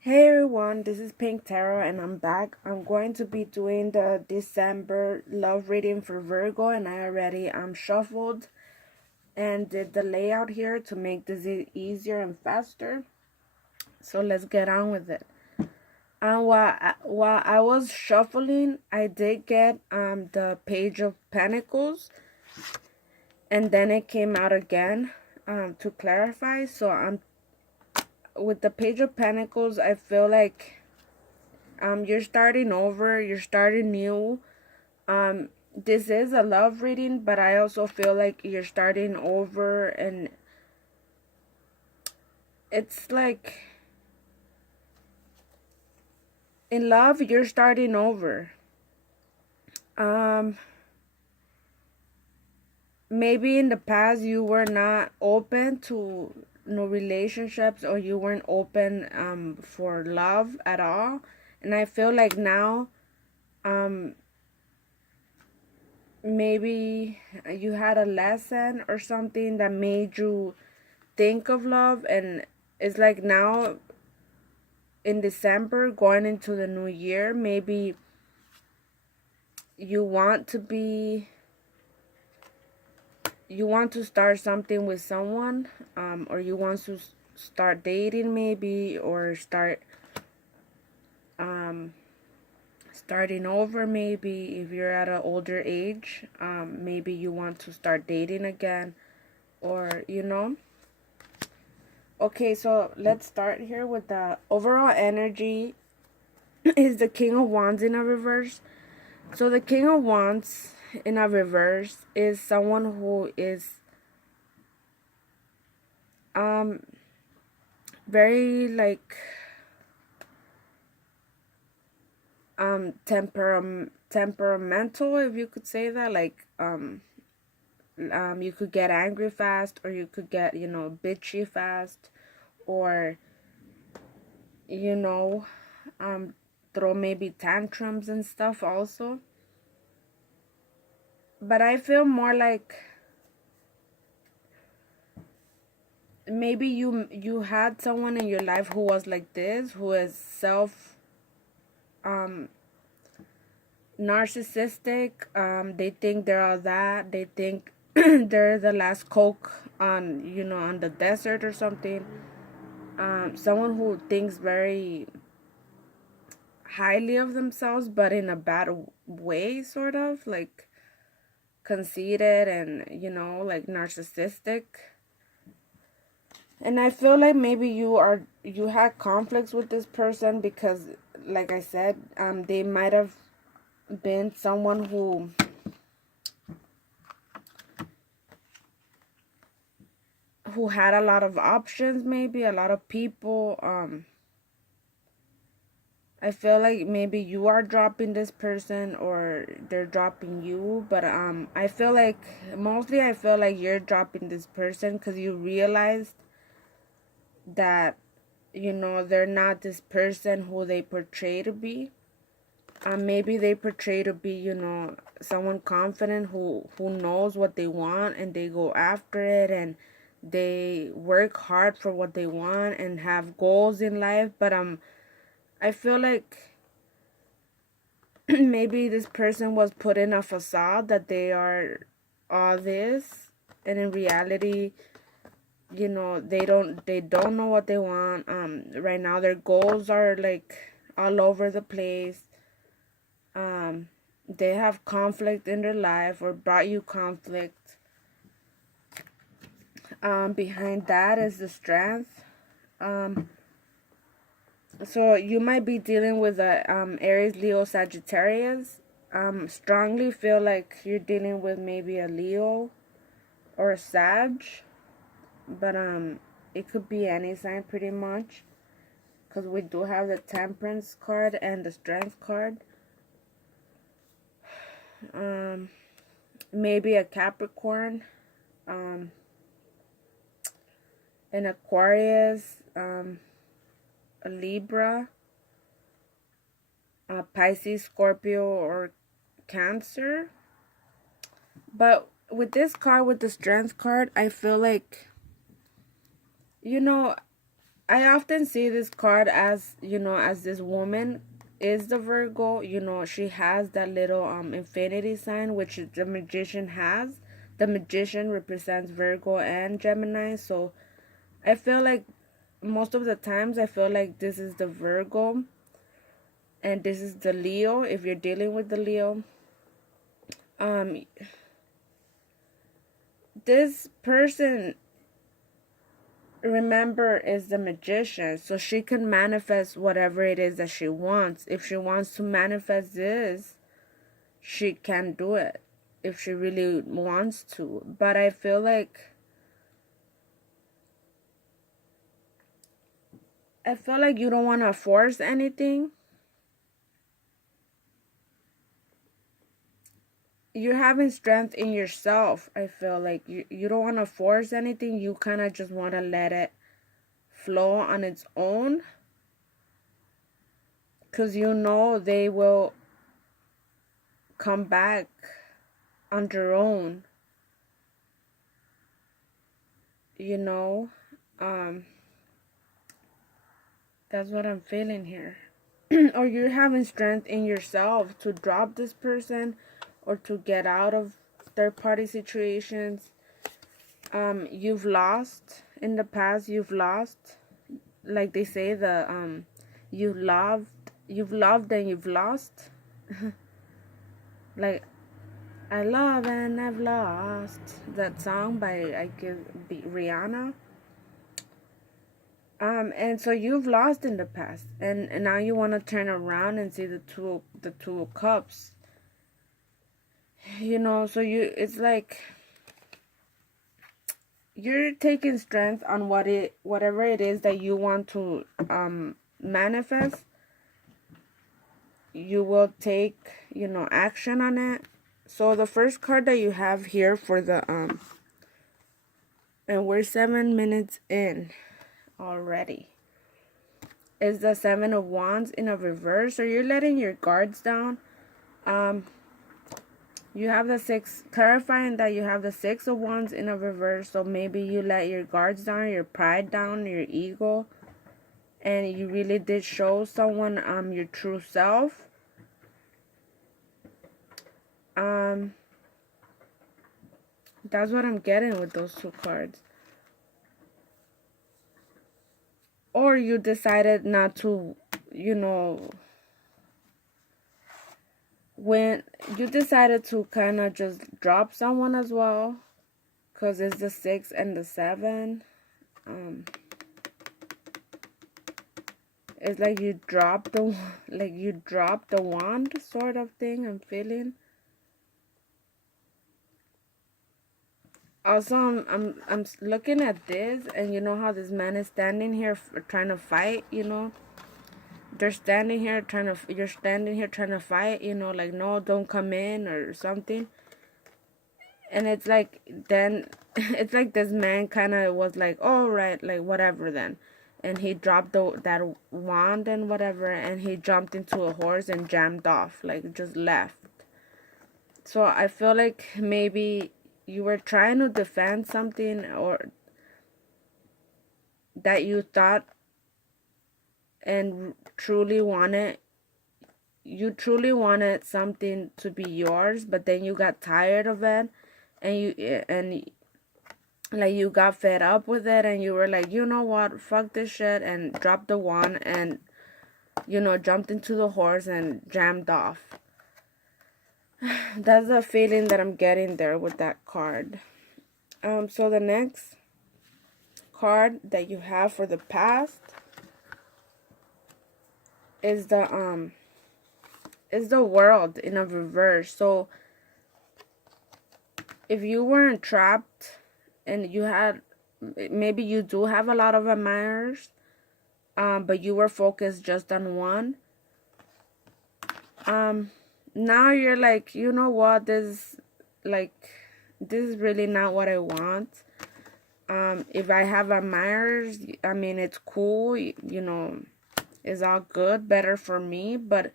Hey everyone, this is Pink Tarot and I'm back. I'm going to be doing the December love reading for Virgo, and I already shuffled and did the layout here to make this easier and faster. So let's get on with it. While I was shuffling, I did get the Page of Pentacles, and then it came out again to clarify. So I'm with the Page of Pentacles. I feel like you're starting over, you're starting new. This is a love reading, but I also feel like you're starting over, and it's like in love you're starting over. Maybe in the past you were not open to no relationships, or you weren't open for love at all, and I feel like now maybe you had a lesson or something that made you think of love, and it's like now in December going into the new year, maybe you want to be you want to start something with someone, or you want to start dating maybe, or starting over. Maybe if you're at an older age, maybe you want to start dating again, or okay, so let's start here with the overall energy. Is the King of Wands in a reverse. So the King of Wands in a reverse is someone who is very like temperamental, if you could say that. Like you could get angry fast, or you could get bitchy fast, or you know throw maybe tantrums and stuff also. But I feel more like maybe you had someone in your life who was like this, who is self narcissistic. They think they're all that. They think they're the last Coke on the desert or something. Someone who thinks very highly of themselves, but in a bad way, sort of like conceited and like narcissistic. And I feel like maybe you had conflicts with this person because, like I said, they might have been someone who had a lot of options, maybe a lot of people. I feel like maybe you are dropping this person, or they're dropping you, but I feel like mostly I feel like you're dropping this person because you realized that they're not this person who they portray to be. Maybe they portray to be someone confident who knows what they want, and they go after it, and they work hard for what they want and have goals in life. But I feel like maybe this person was put in a facade that they are all this, and in reality they don't know what they want. Right now their goals are like all over the place. They have conflict in their life, or brought you conflict. Behind that is the strength. So you might be dealing with a Aries, Leo, Sagittarius. Strongly feel like you're dealing with maybe a Leo or a Sag, but it could be any sign pretty much, because we do have the Temperance card and the Strength card. Maybe a Capricorn, an Aquarius, a Libra, a Pisces, Scorpio, or Cancer. But with this card, with the Strength card, I feel like I often see this card as, you know, as this woman is the Virgo. You know, she has that little infinity sign, which the magician has. The magician represents Virgo and Gemini. So I feel like most of the times I feel like this is the Virgo and this is the Leo, if you're dealing with the Leo. This person, remember, is the magician, so she can manifest whatever it is that she wants. If she wants to manifest this, she can do it if she really wants to. But I feel like you don't want to force anything. You're having strength in yourself. I feel like you don't want to force anything. You kind of just want to let it flow on its own, because you know they will come back on their own, you know. That's what I'm feeling here. Or you're having strength in yourself to drop this person or to get out of third party situations. You've lost in the past. You've lost, like they say, the you've loved and you've lost. Like, I love and I've lost, that song by, I guess, Rihanna. And so you've lost in the past, and now you want to turn around and see the two of cups. You know, so it's like you're taking strength on whatever it is that you want to manifest. You will take, you know, action on it. So the first card that you have here for the and we're 7 minutes in already, is the Seven of Wands in a reverse. So you're letting your guards down. You have the six, clarifying that you have the Six of Wands in a reverse. So maybe you let your guards down, your pride down, your ego, and you really did show someone your true self. That's what I'm getting with those two cards. Or you decided not to, you know, when you decided to kind of just drop someone as well, because it's the 6 and the 7. It's like you dropped the wand sort of thing, I'm feeling. Also, I'm looking at this, and you know how this man is standing here trying to fight, you know. You're standing here trying to fight, you know, like, no, don't come in or something. And it's like, then it's like this man kind of was like, all right, like, whatever then. And he dropped that wand and whatever, and he jumped into a horse and jammed off, like, just left. So I feel like maybe you were trying to defend something, or that you thought and truly wanted. You truly wanted something to be yours, but then you got tired of it, and like you got fed up with it, and you were like, you know what, fuck this shit, and dropped the wand and, you know, jumped into the horse and jammed off. That's the feeling that I'm getting there with that card. So the next card that you have for the past is the World in a reverse. So if you weren't trapped and you had, maybe you do have a lot of admirers, but you were focused just on one. Now you're like, you know what, this is really not what I want. If I have admirers, I mean, it's cool, you know, it's all good, better for me, but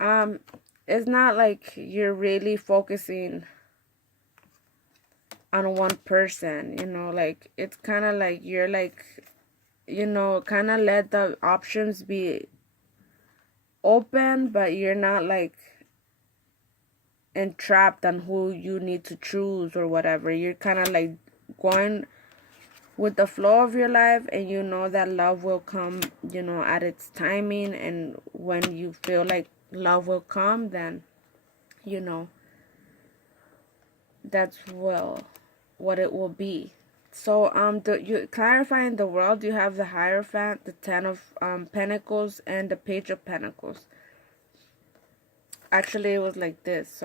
it's not like you're really focusing on one person, you know, like, it's kind of like you're like kind of let the options be open, but you're not like entrapped on who you need to choose or whatever. You're kind of like going with the flow of your life, and you know that love will come, at its timing. And when you feel like love will come, then, you know, that's what it will be. So, you clarifying the world, you have the Hierophant, the Ten of Pentacles, and the Page of Pentacles. Actually, it was like this.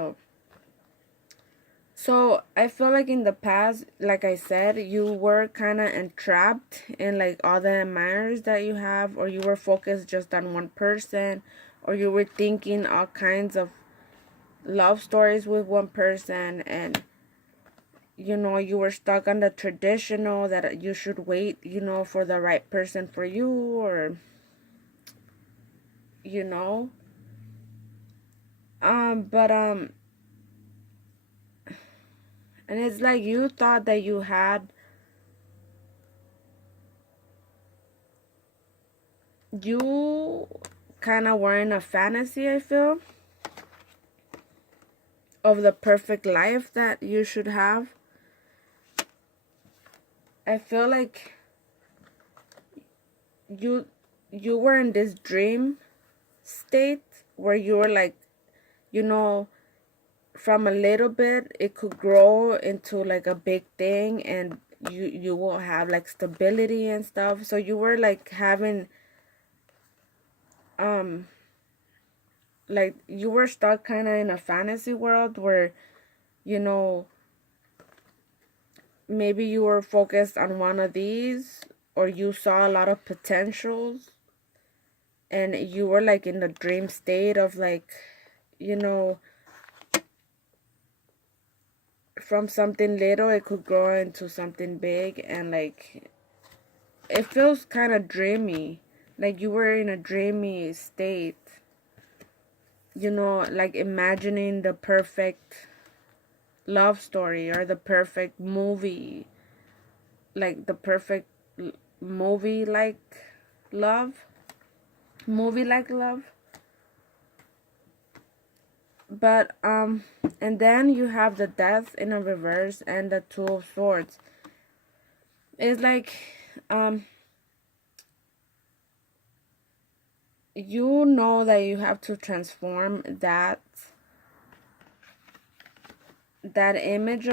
So I feel like in the past, like I said, you were kind of entrapped in like all the admirers that you have, or you were focused just on one person, or you were thinking all kinds of love stories with one person, and you were stuck on the traditional that you should wait, for the right person for you, or you know, but and it's like you thought that you kind of were in a fantasy, I feel, of the perfect life that you should have. I feel like you were in this dream state where you were like, from a little bit it could grow into like a big thing, and you will have like stability and stuff. So you were like having like you were stuck kind of in a fantasy world where, you know maybe you were focused on one of these, or you saw a lot of potentials, and you were like in the dream state of like, you know from something little it could grow into something big. And like it feels kind of dreamy, like you were in a dreamy state, like imagining the perfect love story or the perfect movie, like the perfect movie like love movie like love. But and then you have the Death in a reverse and the Two of Swords. It's like you know that you have to transform that image